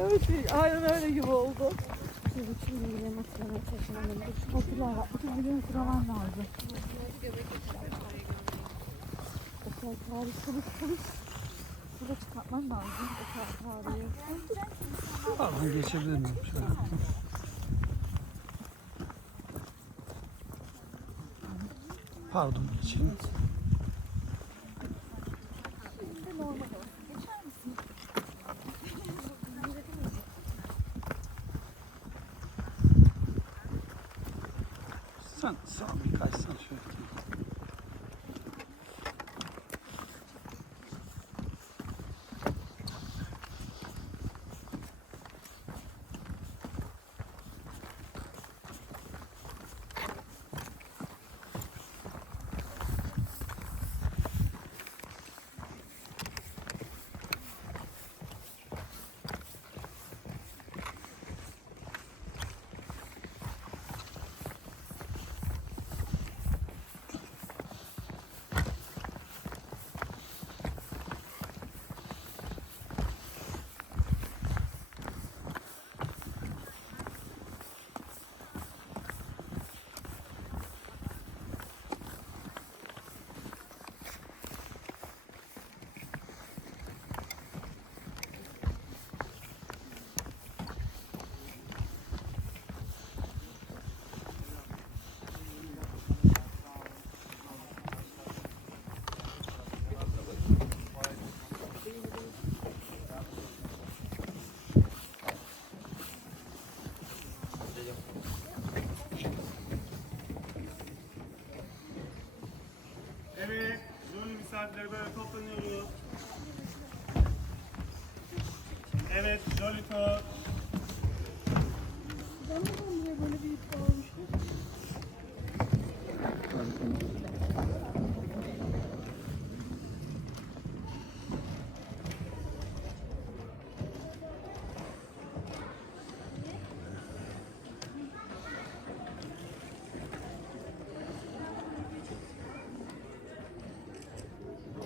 Evet, aynen öyle gibi oldu. Şimdi şimdi yemek yemeye çalışalım. Oturlar, otur biliyorum sıraman lazım. O kadar tarih kılıç kılıç. Burada çıkartmam lazım. O kadar tarihi. Pardon geçebilir miyim? Şöyle. Pardon geçeyim. Sen sağ bir kaçsan şöyle. Evet, Nuri misafirleri böyle toplanıyoruz. Evet, Jolito.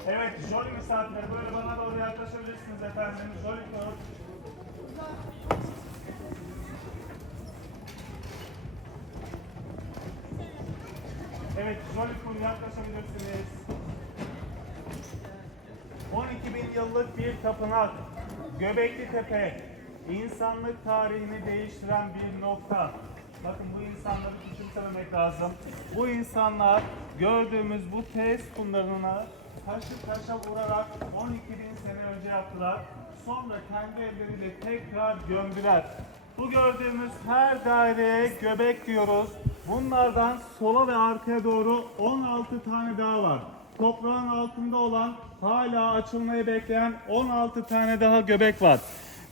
Evet, Jolly misafirleri böyle bana doğru yaklaşabilirsiniz efendim. Jolito. Evet, Jolito'ya yaklaşabilirsiniz. 12 bin yıllık bir tapınak. Göbekli Tepe. İnsanlık tarihini değiştiren bir nokta. Bakın bu insanları küçümsememek lazım. Bu insanlar gördüğümüz bu test kumlarını taşı taşa vurarak 12 bin sene önce yaptılar. Sonra kendi elleriyle tekrar gömdüler. Bu gördüğümüz her daireye göbek diyoruz. Bunlardan sola ve arkaya doğru 16 tane daha var. Toprağın altında olan hala açılmayı bekleyen 16 tane daha göbek var.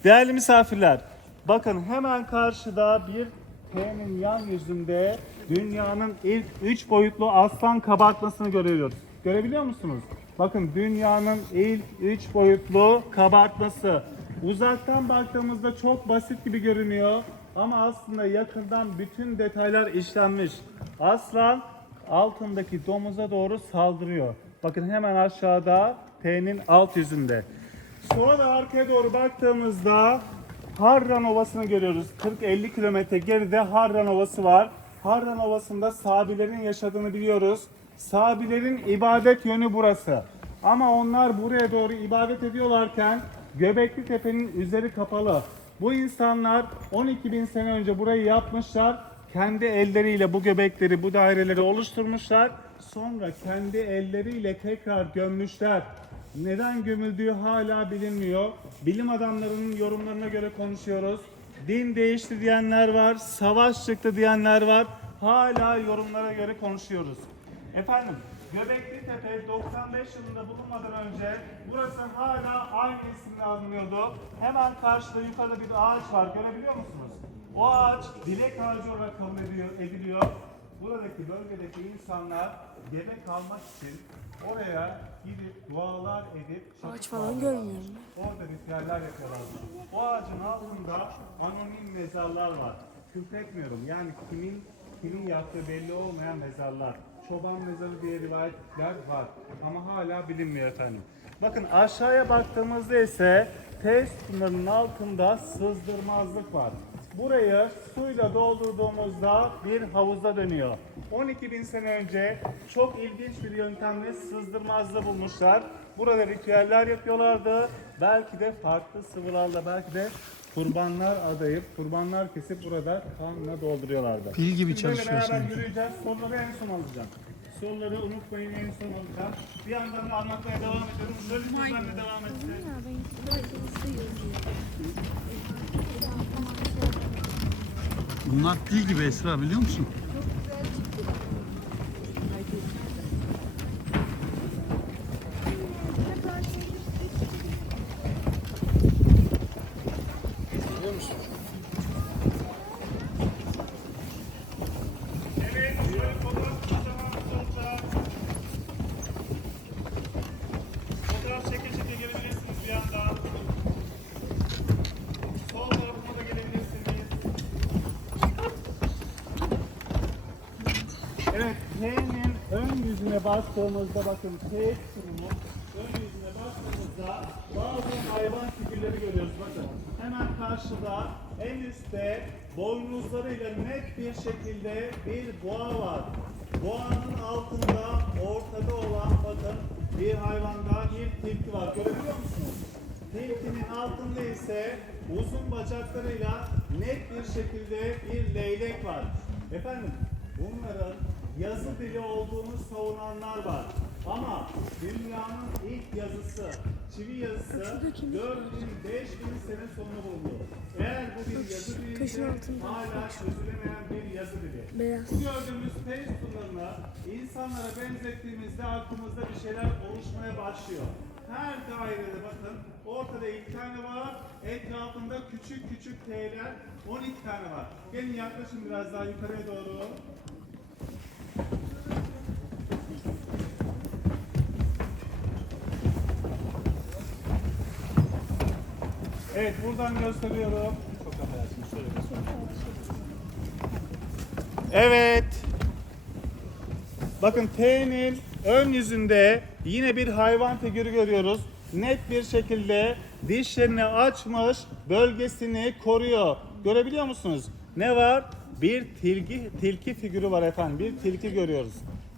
Değerli misafirler, bakın hemen karşıda bir T'nin yan yüzünde dünyanın ilk 3 boyutlu aslan kabartmasını görüyoruz. Görebiliyor musunuz? Bakın dünyanın ilk 3 boyutlu kabartması. Uzaktan baktığımızda çok basit gibi görünüyor ama aslında yakından bütün detaylar işlenmiş. Aslan altındaki domuza doğru saldırıyor. Bakın hemen aşağıda T'nin alt yüzünde. Sola ve arkaya doğru baktığımızda Harran Ovası'nı görüyoruz. 40-50 kilometre geride Harran Ovası var. Harran Ovası'nda Sabilerin yaşadığını biliyoruz. Sabilerin ibadet yönü burası. Ama onlar buraya doğru ibadet ediyorlarken Göbekli Tepe'nin üzeri kapalı. Bu insanlar 12 bin sene önce burayı yapmışlar. Kendi elleriyle bu göbekleri, bu daireleri oluşturmuşlar. Sonra kendi elleriyle tekrar gömmüşler. Neden gömüldüğü hala bilinmiyor. Bilim adamlarının yorumlarına göre konuşuyoruz. Din değişti diyenler var, savaş çıktı diyenler var. Hala yorumlara göre konuşuyoruz. Efendim, Göbekli Tepe 95 yılında bulunmadan önce burası hala aynı isimle anılıyordu. Hemen karşıda yukarıda bir ağaç var. Görebiliyor musunuz? O ağaç dilek ağacı olarak kabul ediliyor. Buradaki bölgedeki insanlar gebe kalmak için oraya gidip dualar edip Ağaç falan görmüyorum. Orada ritüeller yapıyorlar. O ağacın altında anonim mezarlar var. Küfretmiyorum. Yani kimin kimin yaptığı belli olmayan mezarlar. Çoban mezarı diye rivayetler var. Ama hala bilinmiyor efendim. Bakın aşağıya baktığımızda ise test sınırının altında sızdırmazlık var. Burayı suyla doldurduğumuzda bir havuza dönüyor. 12 bin sene önce çok ilginç bir yöntemle sızdırmazlığı bulmuşlar. Burada ritüeller yapıyorlardı. Belki de farklı sıvılarla belki de kurbanlar adayıp kurbanlar kesip burada kanla dolduruyorlardı. Pil gibi Şimdi böyle çalışıyor beraber sanki. yürüyeceğiz. Soruları en son alacağım. Soruları unutmayın en son alacağım. Bir yandan da anlatmaya devam ediyorum. Böyle ben de devam etsin. Bunlar pil gibi Esra biliyor musun? Bastığımızda bakın T sunumu ön yüzüne bastığımızda bazı hayvan figürleri görüyoruz. Bakın hemen karşıda en üstte boynuzlarıyla net bir şekilde bir boğa var. Boğanın altında ortada olan bakın bir hayvanda bir tilki var. Görebiliyor musunuz? Tilkinin altında ise uzun bacaklarıyla net bir şekilde bir leylek var. Efendim bunların yazı dili olduğunu savunanlar var. Ama dünyanın ilk yazısı, çivi yazısı 4000 5000 sene sonra bulundu. Eğer bu bir yazı diliyse hala çözülemeyen bir yazı dili. Beyaz. Bu gördüğümüz test sınırına insanlara benzettiğimizde aklımızda bir şeyler oluşmaya başlıyor. Her dairede bakın ortada iki tane var. Etrafında küçük küçük T'ler 12 tane var. Gelin yaklaşın biraz daha yukarıya doğru. Evet buradan gösteriyorum. Çok affedersiniz. Şöyle göstereyim. Evet. Bakın T'nin ön yüzünde yine bir hayvan figürü görüyoruz. Net bir şekilde dişlerini açmış, bölgesini koruyor. Görebiliyor musunuz? Ne var? Bir tilki, tilki figürü var efendim. Bir tilki görüyoruz.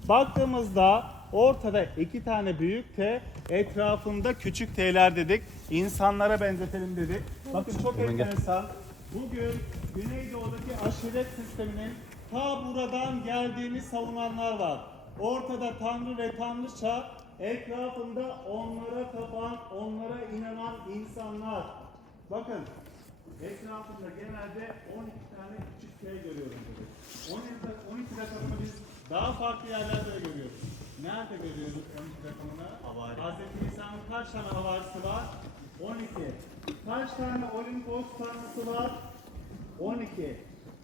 Baktığımızda ortada iki tane büyük T, etrafında küçük T'ler dedik. İnsanlara benzetelim dedik. Bakın çok enteresan. Bugün Güneydoğu'daki aşiret sisteminin ta buradan geldiğini savunanlar var. Ortada Tanrı ve Tanrıça, etrafında onlara tapan, onlara inanan insanlar. Bakın, etrafında genelde 12 tane küçük T görüyorum. dedi. 12, 12 rakamını biz daha farklı yerlerde de görüyoruz. Nerede görüyoruz 12 rakamını? Hazreti İsa'nın kaç tane havarisi var? 12. Kaç tane Olimpos tanrısı var? 12.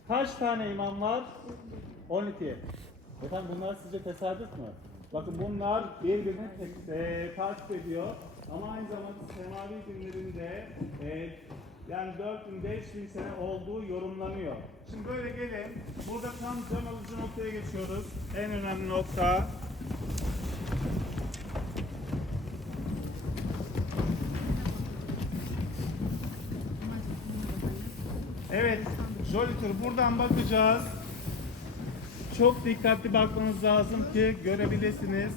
Kaç tane imam var? 12. Efendim bunlar sizce tesadüf mü? Bakın bunlar birbirini tek, e, takip ediyor. Ama aynı zamanda semavi günlerinde e, yani 4000 5000 sene olduğu yorumlanıyor. Şimdi böyle gelin. Burada tam can alıcı noktaya geçiyoruz. En önemli nokta. Evet, Jolitur buradan bakacağız. Çok dikkatli bakmanız lazım ki görebilirsiniz.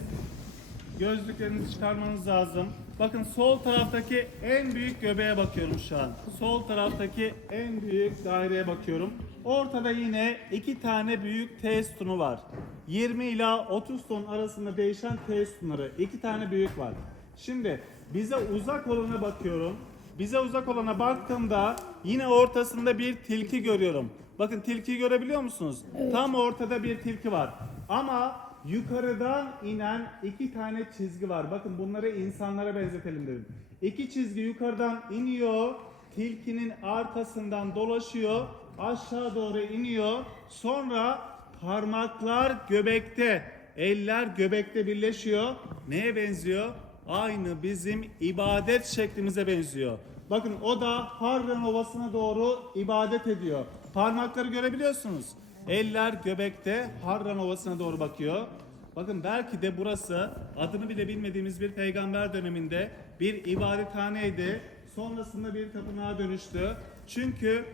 Gözlüklerinizi çıkarmanız lazım. Bakın sol taraftaki en büyük göbeğe bakıyorum şu an. Sol taraftaki en büyük daireye bakıyorum. Ortada yine iki tane büyük T sütunu var. 20 ila 30 ton arasında değişen T sütunları. iki tane büyük var. Şimdi bize uzak olana bakıyorum. Bize uzak olana baktığımda yine ortasında bir tilki görüyorum. Bakın tilkiyi görebiliyor musunuz? Tam ortada bir tilki var. Ama yukarıdan inen iki tane çizgi var. Bakın bunları insanlara benzetelim dedim. İki çizgi yukarıdan iniyor. Tilkinin arkasından dolaşıyor. Aşağı doğru iniyor. Sonra parmaklar göbekte. Eller göbekte birleşiyor. Neye benziyor? Aynı bizim ibadet şeklimize benziyor. Bakın o da Harran Ovası'na doğru ibadet ediyor. Parmakları görebiliyorsunuz. Eller göbekte Harran Ovası'na doğru bakıyor. Bakın belki de burası adını bile bilmediğimiz bir peygamber döneminde bir ibadethaneydi. Sonrasında bir tapınağa dönüştü. Çünkü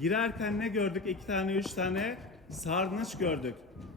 girerken ne gördük? İki tane, üç tane sarnıç gördük.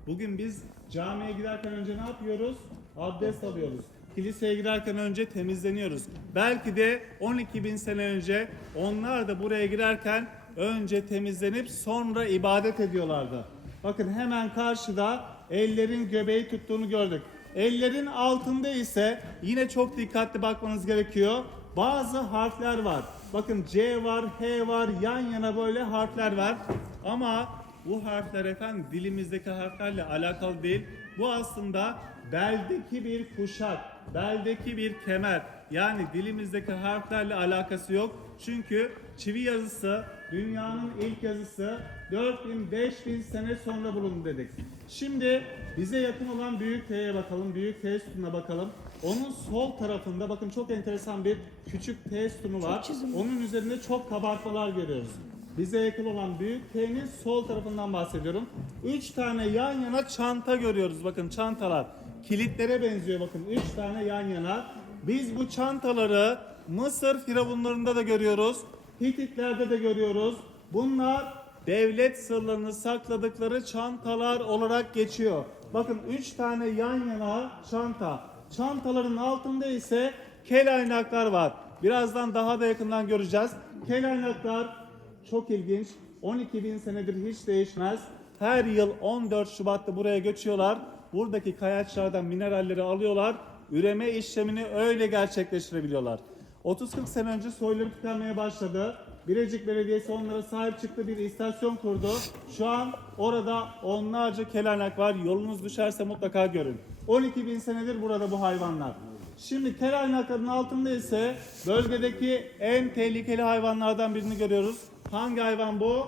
Bugün biz camiye giderken önce ne yapıyoruz? Abdest alıyoruz. Kiliseye girerken önce temizleniyoruz. Belki de 12 bin sene önce onlar da buraya girerken önce temizlenip sonra ibadet ediyorlardı. Bakın hemen karşıda ellerin göbeği tuttuğunu gördük. Ellerin altında ise yine çok dikkatli bakmanız gerekiyor. Bazı harfler var. Bakın C var, H var, yan yana böyle harfler var. Ama bu harfler efendim dilimizdeki harflerle alakalı değil. Bu aslında beldeki bir kuşak, beldeki bir kemer. Yani dilimizdeki harflerle alakası yok. Çünkü çivi yazısı dünyanın ilk yazısı 4000-5000 sene sonra bulundu dedik. Şimdi bize yakın olan Büyük T'ye bakalım. Büyük T sütununa bakalım. Onun sol tarafında bakın çok enteresan bir küçük T sütunu var. Onun üzerinde çok kabartmalar görüyoruz. Bize yakın olan büyük T'nin sol tarafından bahsediyorum. Üç tane yan yana çanta görüyoruz. Bakın çantalar. Kilitlere benziyor bakın. Üç tane yan yana. Biz bu çantaları Mısır firavunlarında da görüyoruz. Hititlerde de görüyoruz. Bunlar devlet sırlarını sakladıkları çantalar olarak geçiyor. Bakın üç tane yan yana çanta. Çantaların altında ise kel aynaklar var. Birazdan daha da yakından göreceğiz. Kel aynaklar çok ilginç. 12 bin senedir hiç değişmez. Her yıl 14 Şubat'ta buraya göçüyorlar. Buradaki kayaçlardan mineralleri alıyorlar. Üreme işlemini öyle gerçekleştirebiliyorlar. 30-40 sene önce soyları tükenmeye başladı. Birecik Belediyesi onlara sahip çıktı bir istasyon kurdu. Şu an orada onlarca kelanak var. Yolunuz düşerse mutlaka görün. 12 bin senedir burada bu hayvanlar. Şimdi kel aynakların altında ise bölgedeki en tehlikeli hayvanlardan birini görüyoruz. Hangi hayvan bu?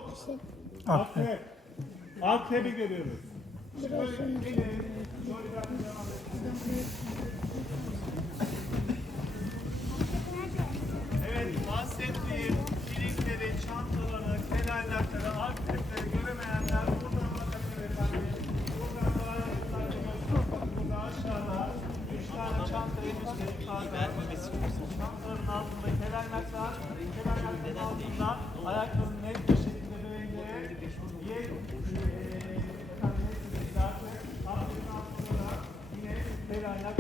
Akrep. Akrebi görüyoruz. Şöyle gelin, şöyle biraz devam edelim. Evet, bahsettiğim kilikleri, çantaları, kelalakları, akrepleri göremeyenler buradan bakabilir efendim. Buradan görüyorsunuz. Burada aşağıda üç tane çantayı. Çantaların altında kelalaklar, kelalakların altında ayakların net bir şekilde böyle eee, efendim, yine kelalak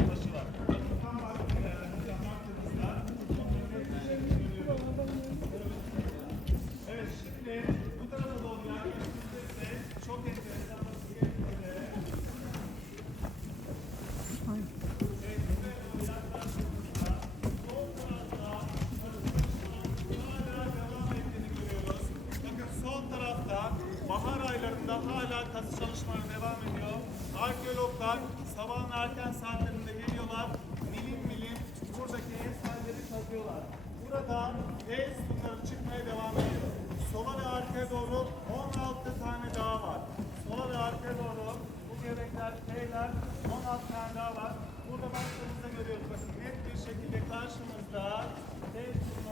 Thank you.